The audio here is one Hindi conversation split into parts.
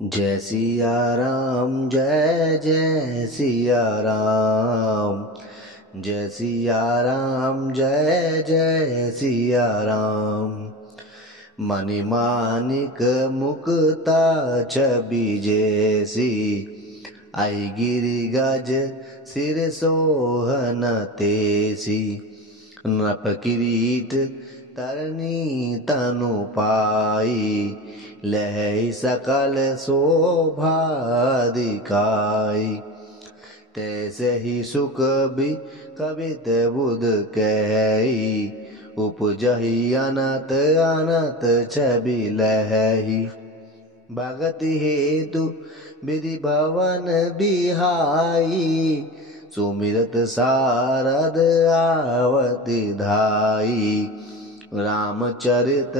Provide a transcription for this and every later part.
जय सिया राम जय जय सिया राम। जय सिया राम जय जय सिया राम। मणिमाणिक मुक्ता छवि जैसी, आई गिरि गज सिर सोहन तेसी। नभ किरीट तरनी तनु पाई, लहै सकल शोभा दिखाई। तैसे ही सुख भी कवित बुध कही, उपजहि अनत अनत छवि लहही। भगति हेतु विधि भवन बिहाई, सुमिरत सारद आवति धाई। रामचरित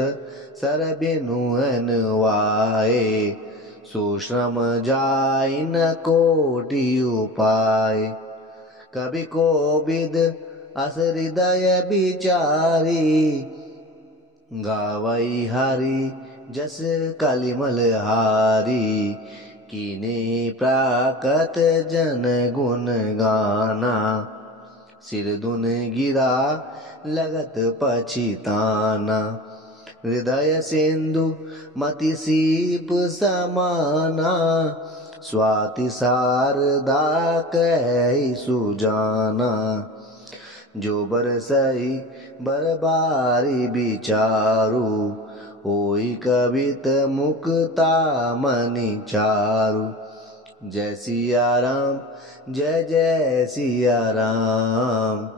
सर बिनु अनुवाए, सुश्रम जाय न कोटि उपाय। कवि कोविद अस हृदय बिचारी, गावई हरि जस कलिमल हारी। कीने प्राकत जन गुण गाना, सिर धुन गिरा लगत पछिताना। हृदय सिंधु मति सीप समाना, स्वाति शारदा कहि सुजाना। जो बरसई बरबारी विचारु, होई कवित मुक्ता मनि चारु। जय सिया राम जय जय सिया राम।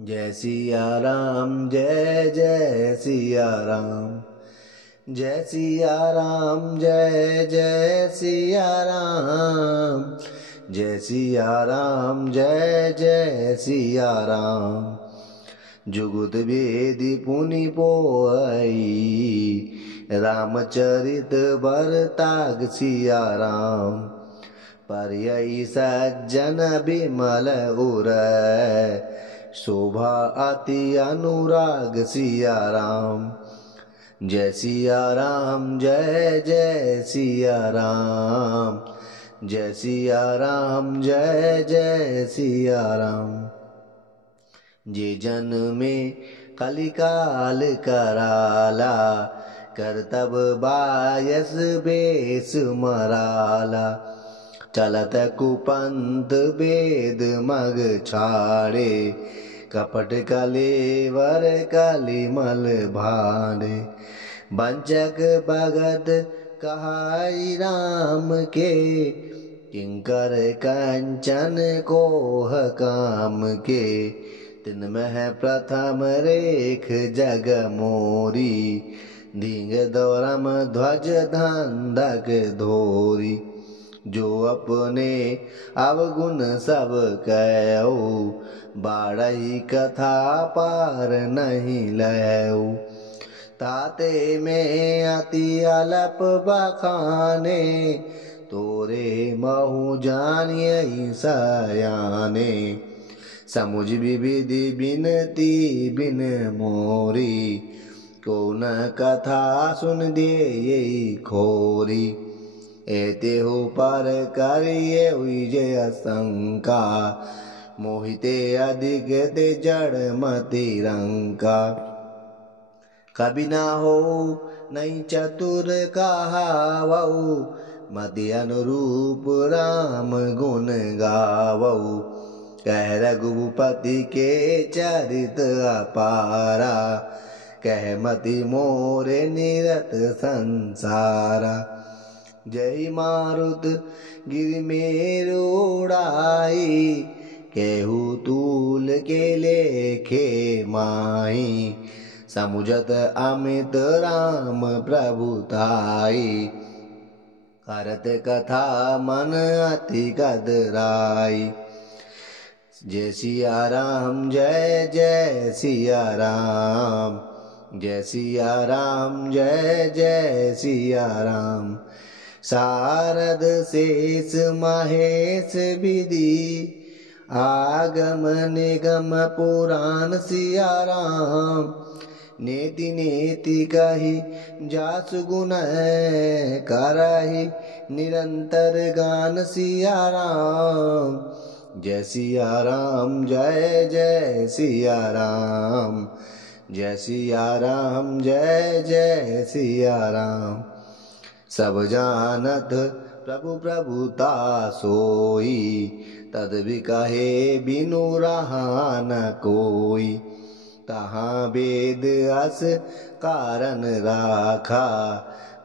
जय सिया राम जय जय सिया राम। जय सिया राम जय जय सिया राम। जय सिया राम जय जय सिया राम। जुगुत वेदी पुनि पोई, रामचरित बरताग सिया राम। पर्यई सज्जन बिमल उरै, शोभा अति अनुराग सिया राम। जय सिया राम जय जय सिया राम। जय सिया राम जय जय सिया राम। जे जन में कलिकाल कराला, करतब बायस बेस मराला। चलत कुपंथ वेद मग छाड़े, कपट कलेवर कलिमल भाड़े। वंचक भगत कहाई राम के, किंकर कंचन कोह काम के। तिनमह प्रथम रेख जग मोरी, धींग दौरम ध्वज धंधक धोरी। जो अपने अवगुण सब कहऊ, बाढ़ई कथा पार नहीं लहऊ। ताते में अति अलप बखाने, तोरे महु जानियई सयाने। समुझ विविधि बिनती बिन मोरी, को न कथा सुन दे यही खोरी। एते हो पर करिए हुई जय शंका, मोहिते अधिक ते जड़ मति रंका। कभी ना हो नहीं चतुर कहावऊ, मति अनुरूप राम गुण गावऊ। कह रघुपति के चरित अपारा, कह मति मोरे निरत संसारा। जय मारुत गिरि मेरु उड़ाई, केहू तूल के लेखे माही। समुझत अमित राम प्रभुताई, करत कथा मन अति कदराई। जय सिया राम जय जय सिया राम। जय सिया राम जय जय सिया राम। शारद शेष महेश विधि, आगम निगम पुराण सिया राम। नेति नेति कही जास गुण करहि निरंतर गान सिया राम। जय सिया राम जय जय सिया राम, जय सिया राम जय जय सिया राम। सब जानत प्रभु प्रभुता सोई, तद भी कहे बिनु रहा न कोई। तहाँ वेद अस कारण राखा,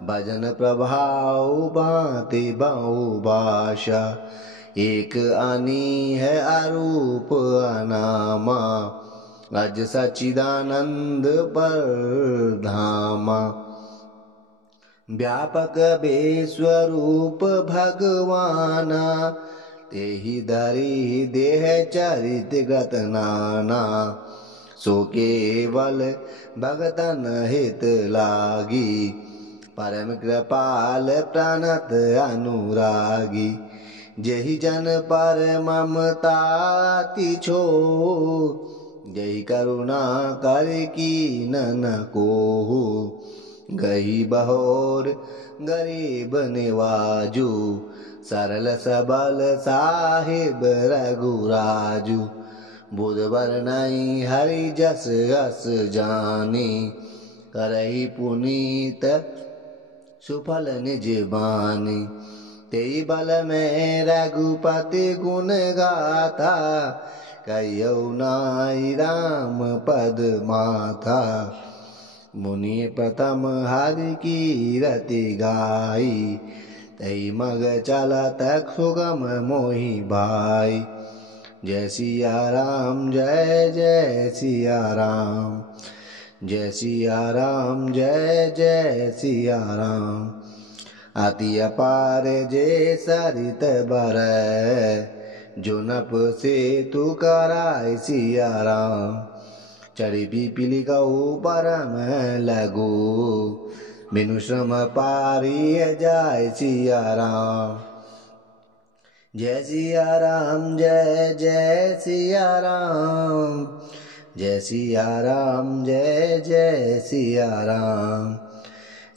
भजन प्रभाव भांति बहु भाषा। एक अनी है अरूप अनामा, अज सच्चिदानंद पर धामा। व्यापक बेस्वरूप भगवाना, तेहि धरि देह चरित गत नाना। सो केवल भगतन हित लागी, परम कृपाल प्रणत अनुरागी। जहि जन पर ममता तिछो, जहि करुणा कर कीनन कोहु। गही बहोर गरीब निवाजू, सरल सबल साहिब रघुराजू। बुध बरनई हरि जस अस जानी, करही पुनीत सुफल निज बानी। तेई बल में रघुपति गुण गाथा, कहियो नाई राम पद माथा। मुनि प्रथम हरि कीरति गाई, तई मग चलत सुगम मोहि भाई। जय सिया राम जय जय सिया राम, जय सिया राम जय जय सिया राम। अति अपार जे सरित बरय, जो नप से तू कराय सिया राम। चढ़ी पिपीली गऊ परम लगू, बिनु श्रम पारिय जाय सिया राम। जय सिया राम जय जय सिया राम, जय सिया राम जय जय सिया राम।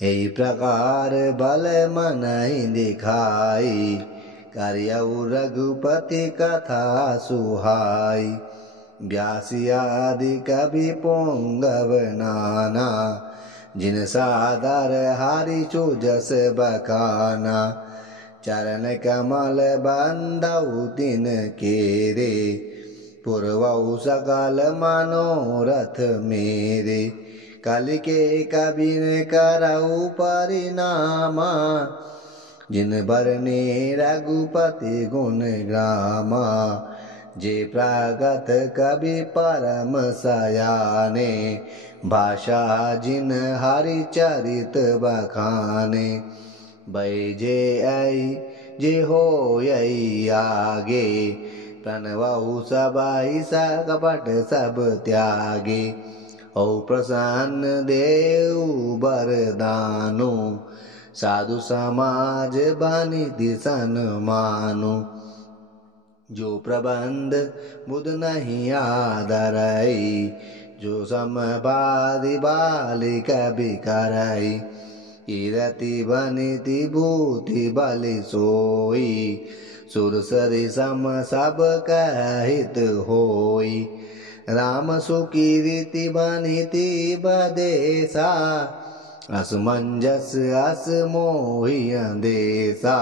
एहि प्रकार बल मनहि दिखाई, करियौ रघुपति कथा सुहाई। व्यासी आदि कवि पुंगव नाना, जिन सादर हरि सो जस बखाना। चरण कमल बंदौ तिन केरे, पुरवौ सकल मनोरथ मेरे। कलि के कबिन करौ परिनामा, जिन बरने रघुपति गुण ग्रामा। जे प्रागत कवि परम सयाने, भाषा जिन हरि चरित बखाने। बैजे आई जे होय आगे, प्रणवहु सबाई सा कपट सब त्यागे। औ प्रसन्न देव बरदानु, साधु समाज बनिति सन्मानु। जो प्रबंध बुध नहीं आदरई, जो समबादि बालि कवि करई। कीरति बनिति भूति बलि सोई, सुर सरि सम सब कहित होई। राम सो कीर्ति बनिति बदेसा, असमंजस अस मोहि अंदेसा।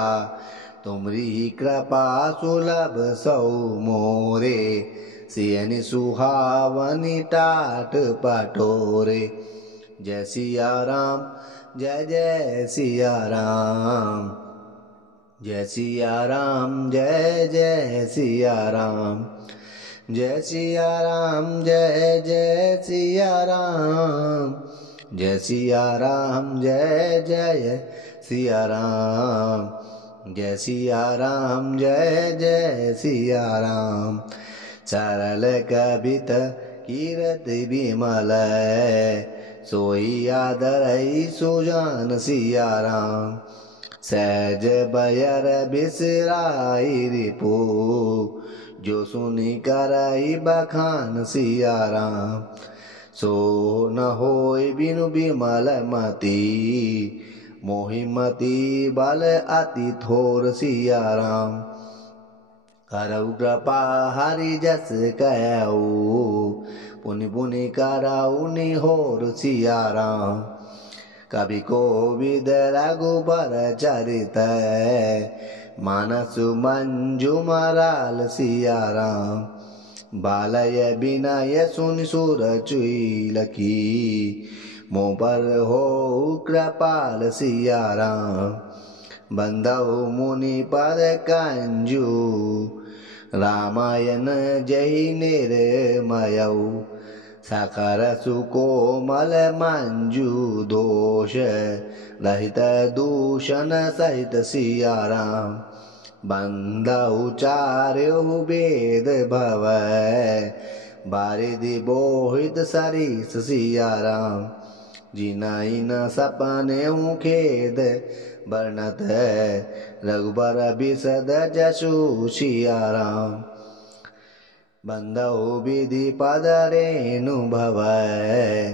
तुमरी कृपा सुलभ सौ मोरे, सियनि सुहावनि टाट पटोरे। जय सिया राम जय जय सिया राम, जय सिया राम जय जय सिया राम। जय सिया राम जय जय सिया राम, जय सिया राम जय जय सिया राम। जय सिया राम जय जय सिया राम। सरल कबित कीरति विमल, सोई आदरई सुजान सिया राम। सहज बयर बिसराई रिपु, जो सुनि करई बखान सिया राम। सो न होय बिनु बिमल मती मोहि मति बल अति थोर सिया राम करऊ कृपा हरि जस कहऊ पुनि पुनि करऊ निहोर सिया राम कवि कोविद रघुबर चरित मानसु मंजु मराल सिया राम बालय बिनय सुन सुर चुई लखी मो पर हो कृपाल सिया राम बंधु मुनि पद कंजू रामायण जय निर्मयऊ साकार सुकोमल मंजू दोष रहित दूषण सहित सिया राम बंधु चार्यो वेद भवै बारिधि बोहित सरिस सिया राम जिनाई न सपने खेद वर्णत रघुबर बिसद जसु सिया राम बंधु विधि पद रेणु भवै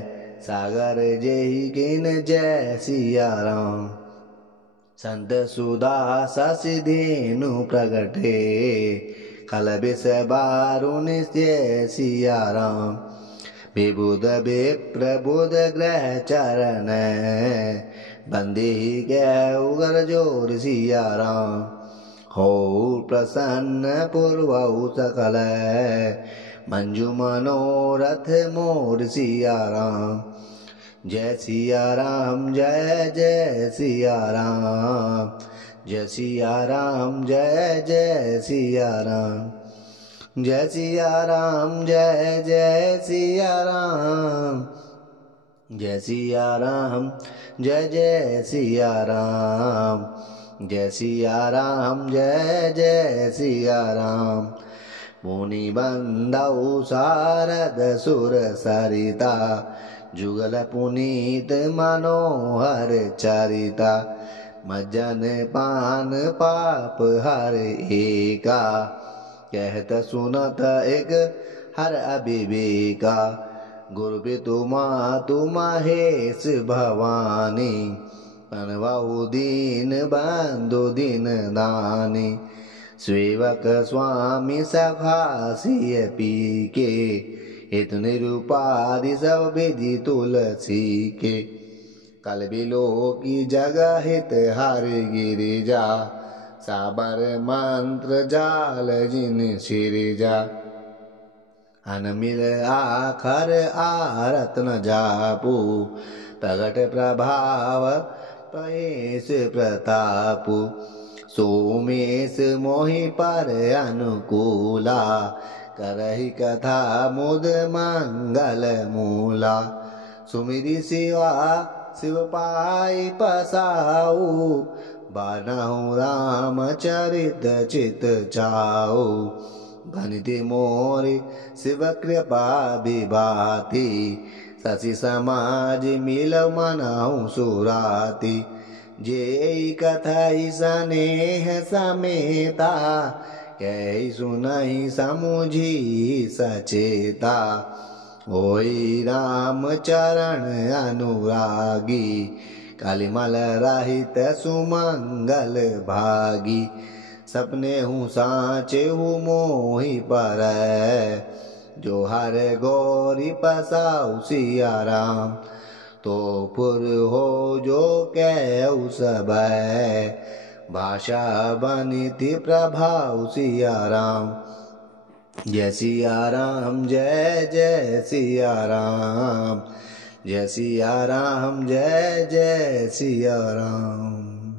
सागर जेहि किन जय सिया राम संत सुदा शशि धेनु प्रगटे कल बिस बारुण जय सिया राम विबुध विप्रबुध ग्रह चरण बंदी गै उगर जोर सिया राम हो प्रसन्न पूर्वऊ सकल मंजु मनोरथ मोर सिया राम जय सिया राम जय जय सिया राम जय सिया राम जय जय सिया राम जय सिया राम जय जय सिया राम जय सिया राम जय जय सिया राम जय सिया राम जय जय सिया राम मुनि बंधु सारद सुर सरिता जुगल पुनीत मनोहर चरिता मज्जन पान पाप हर एका कहत सुनत एक हर अविवेका गुरु पितु मातु महेश भवानी पनवाहु दीन बंधु दीन दानी सेवक स्वामी सखासिय पी के हित निरुपाधि सब विधि तुलसी के कल बिलो की जगह हित हर गिरिजा साबर मंत्र जाल जिन सिरजा अनमिल आखर आरत न जापू प्रगट प्रभाव पहेश प्रतापु सोमेश मोहि पर अनुकूला करहि कथा मुद मंगल मूला सुमिरि शिवा शिव पाई पसाऊ बानहु राम चरित चित चाऊ भनिति मोरि शिव कृपा विभाति शशि समाज मिल मनहु सुराति जे कथाई स्नेह समेता कह सुनहि समुझी सचेता होई राम चरण अनुरागी कालीमल रहित सुमंगल भागी सपने हूँ साँचे हूँ मोहि पर जो हर गौरी पसाऊ सिया राम तो पुर हो जो कहु सब भाषा बनिति प्रभाव सिया राम जय सिया राम जय जय सिया राम जय सिया राम जय जय सिया राम।